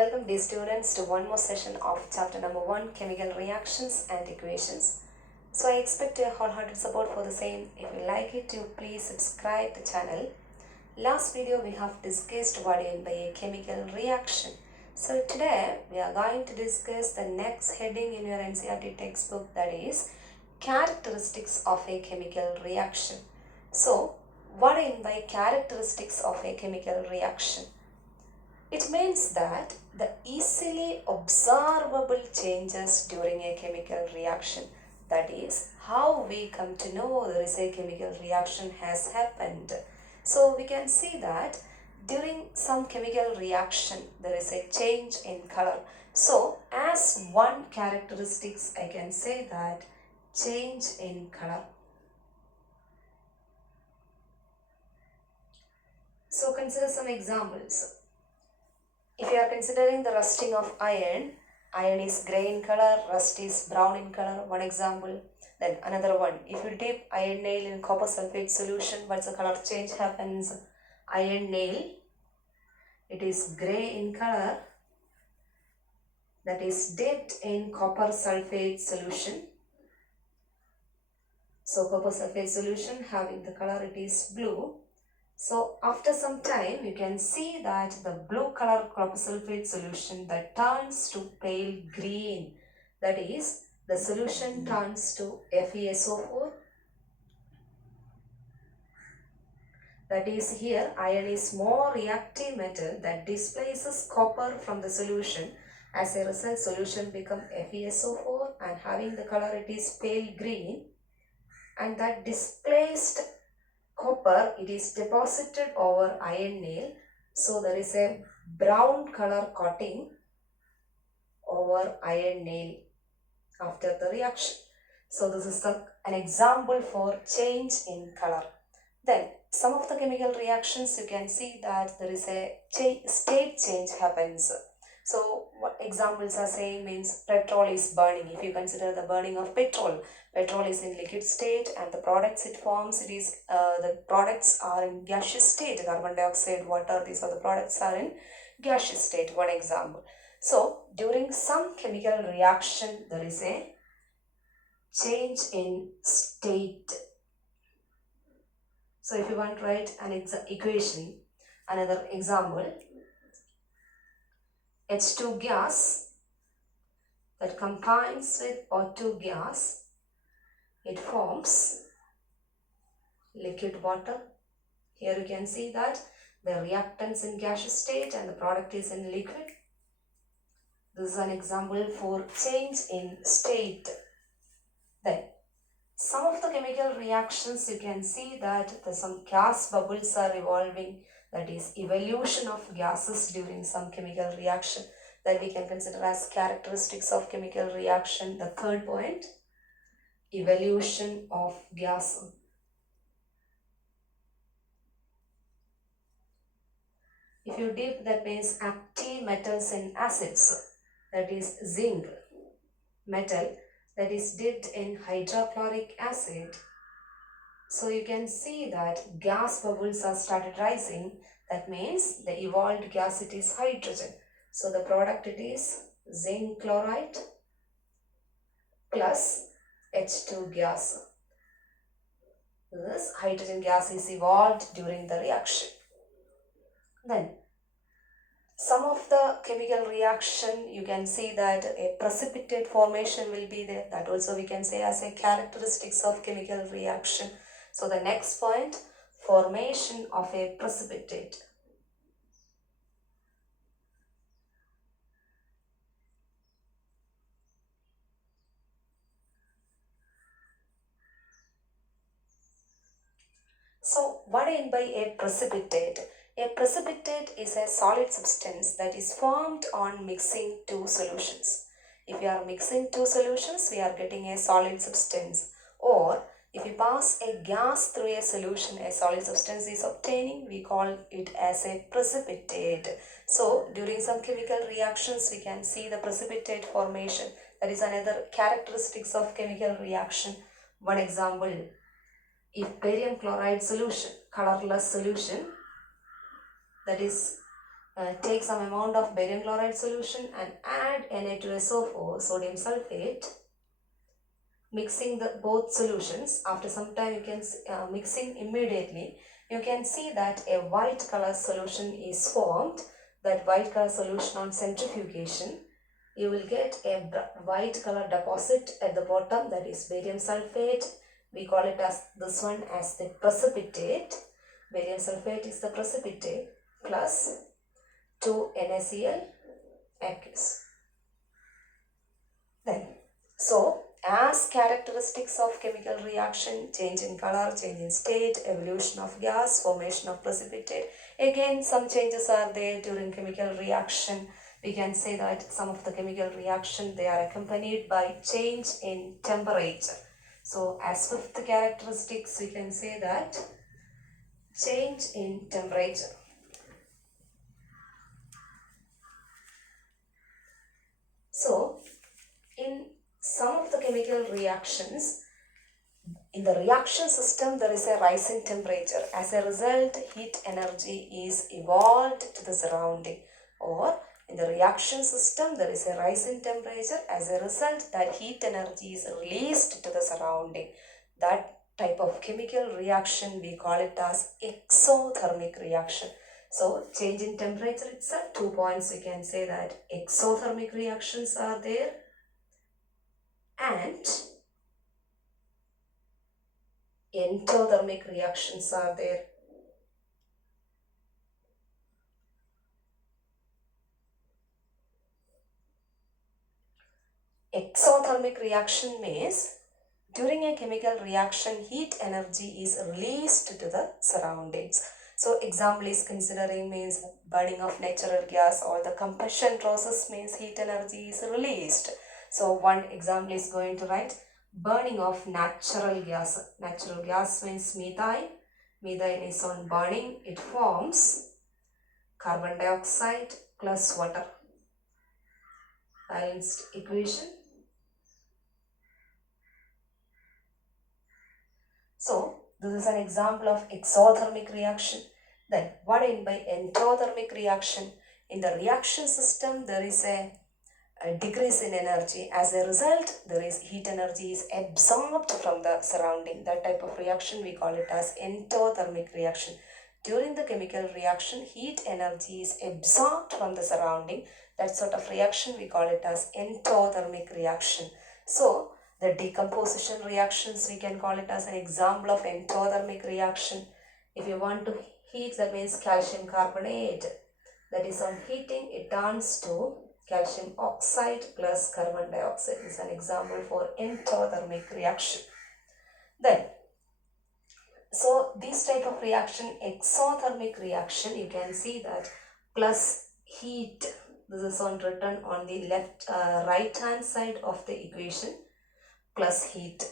Welcome dear students to one more session of chapter number 1, chemical reactions and equations. So I expect your wholehearted support for the same. If you like it, you please subscribe the channel. Last video we have discussed what is by a chemical reaction. So today we are going to discuss the next heading in your NCERT textbook, that is characteristics of a chemical reaction. So what is by characteristics of a chemical reaction? It means that the easily observable changes during a chemical reaction, that is how we come to know there is a chemical reaction has happened. So we can see that during some chemical reaction there is a change in color. So as one characteristics I can say that change in color. So consider some examples. If you are considering the rusting of iron, iron is grey in color, rust is brown in color, one example. Then another one, if you dip iron nail in copper sulfate solution, what's the color change happens? Iron nail, it is grey in color, that is dipped in copper sulfate solution. So copper sulfate solution having the color it is blue. So after some time you can see that the blue color copper sulfate solution that turns to pale green, that is the solution turns to FeSO4, that is here iron is more reactive metal that displaces copper from the solution. As a result solution become FeSO4 and having the color it is pale green, and that displaced copper it is deposited over iron nail, so there is a brown color coating over iron nail after the reaction. So this is an example for change in color. Then some of the chemical reactions you can see that there is a state change happens. So what examples are saying means petrol is burning. If you consider the burning of petrol, petrol is in liquid state and the products it forms, it is the products are in gaseous state. Carbon dioxide, water, these are the products are in gaseous state, one example. So during some chemical reaction there is a change in state. So if you want to write an equation, another example, H2 gas that combines with O2 gas, it forms liquid water. Here you can see that the reactants in gaseous state and the product is in liquid. This is an example for change in state. Then some of the chemical reactions you can see that some gas bubbles are evolving, that is evolution of gases during some chemical reaction, that we can consider as characteristics of chemical reaction. The third point, evolution of gas. If you dip, that means active metals in acids, that is zinc metal that is dipped in hydrochloric acid. So you can see that gas bubbles are started rising. That means the evolved gas it is hydrogen. So the product it is zinc chloride plus H2 gas. This hydrogen gas is evolved during the reaction. Then some of the chemical reaction you can see that a precipitate formation will be there. That also we can say as a characteristics of chemical reaction. So the next point, formation of a precipitate. So what I mean by a precipitate? A precipitate is a solid substance that is formed on mixing two solutions. If you are mixing two solutions, we are getting a solid substance. Or if you pass a gas through a solution, a solid substance is obtaining, we call it as a precipitate. So during some chemical reactions, we can see the precipitate formation. That is another characteristics of chemical reaction. One example, if barium chloride solution, colorless solution, that is take some amount of barium chloride solution and add Na2SO4, sodium sulfate, mixing the both solutions. After some time you can mixing immediately, you can see that a white color solution is formed. That white color solution on centrifugation, you will get a white color deposit at the bottom, that is barium sulfate. We call it as this one as the precipitate. Barium sulfate is the precipitate plus 2 NaCl aqueous. Then, so as characteristics of chemical reaction, change in color, change in state, evolution of gas, formation of precipitate. Again, some changes are there during chemical reaction. We can say that some of the chemical reaction, they are accompanied by change in temperature. So as fifth characteristics, we can say that change in temperature. So in some of the chemical reactions, in the reaction system, there is a rise in temperature. As a result, heat energy is evolved to the surrounding. Or in the reaction system, there is a rise in temperature. As a result, that heat energy is released to the surrounding. That type of chemical reaction, we call it as exothermic reaction. So, change in temperature itself, 2 points we can say that exothermic reactions are there, and endothermic reactions are there. Exothermic reaction means during a chemical reaction, heat energy is released to the surroundings. So example is considering means burning of natural gas, or the combustion process means heat energy is released. So one example is going to write burning of natural gas. Natural gas means methane. Methane is on burning. It forms carbon dioxide plus water. Balanced equation. So this is an example of exothermic reaction. Then what in by endothermic reaction? In the reaction system, there is a decrease in energy. As a result, there is heat energy is absorbed from the surrounding. That type of reaction we call it as endothermic reaction. During the chemical reaction, heat energy is absorbed from the surrounding. That sort of reaction we call it as endothermic reaction. So the decomposition reactions, we can call it as an example of endothermic reaction. If you want to heat, that means calcium carbonate. That is on heating, it turns to calcium oxide plus carbon dioxide. This is an example for endothermic reaction. Then, so this type of reaction, exothermic reaction, you can see that plus heat. This is on written on the right hand side of the equation, plus heat.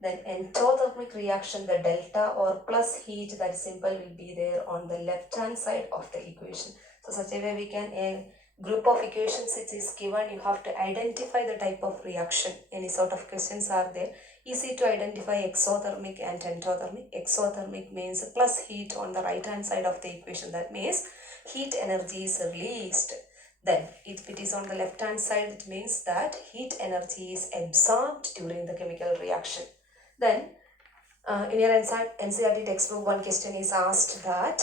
Then endothermic reaction, the delta or plus heat, that symbol will be there on the left hand side of the equation. So such a way we can, a group of equations which is given, you have to identify the type of reaction. Any sort of questions are there. Easy to identify exothermic and endothermic. Exothermic means plus heat on the right hand side of the equation. That means heat energy is released. Then if it is on the left hand side, it means that heat energy is absorbed during the chemical reaction. Then in your NCERT textbook, one question is asked that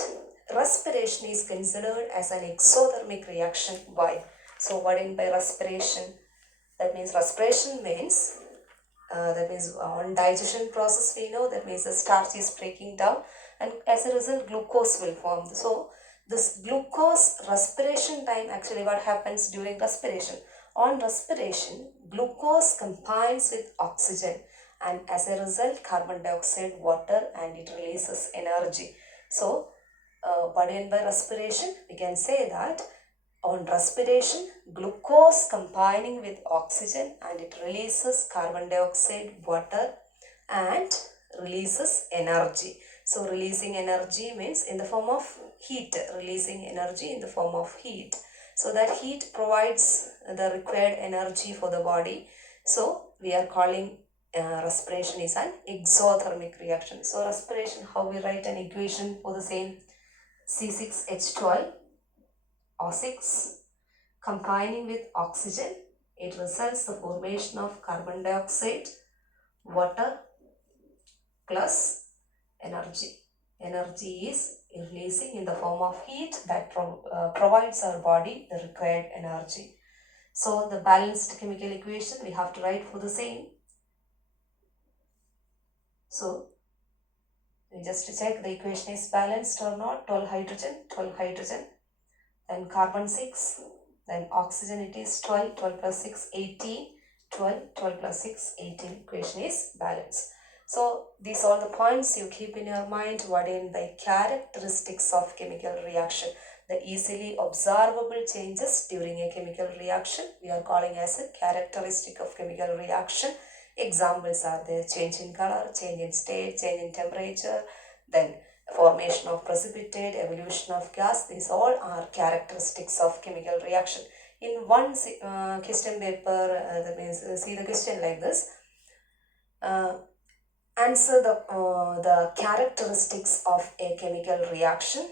respiration is considered as an exothermic reaction. Why? So what in by respiration? That means respiration means on digestion process, we know that means the starch is breaking down, and as a result glucose will form. So this glucose respiration time, actually what happens during respiration? On respiration, glucose combines with oxygen, and as a result carbon dioxide, water, and it releases energy. So what in by respiration? We can say that on respiration, glucose combining with oxygen, and it releases carbon dioxide, water, and releases energy. So releasing energy means in the form of heat, releasing energy in the form of heat. So that heat provides the required energy for the body. So we are calling respiration is an exothermic reaction. So respiration, how we write an equation for the same? C6H12 O6 combining with oxygen, it results the formation of carbon dioxide, water plus energy. Energy is releasing in the form of heat that provides our body the required energy. So the balanced chemical equation we have to write for the same. So we just check the equation is balanced or not. 12 hydrogen, then carbon 6, then oxygen it is 12, 12 plus 6, 18, 12, 12 plus 6, 18. Equation is balanced. So these are the points you keep in your mind. What in the characteristics of chemical reaction? The easily observable changes during a chemical reaction we are calling as a characteristic of chemical reaction. Examples are there: change in color, change in state, change in temperature, then formation of precipitate, evolution of gas. These all are characteristics of chemical reaction. In one question paper, that means see the question like this. Answer the characteristics of a chemical reaction.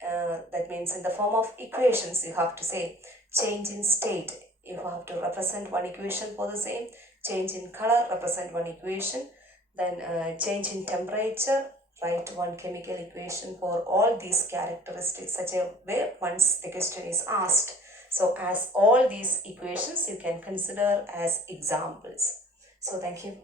That means in the form of equations you have to say change in state. You have to represent one equation for the same. Change in color, represent one equation. Then change in temperature, write one chemical equation for all these characteristics, such a way once the question is asked. So as all these equations you can consider as examples. So thank you.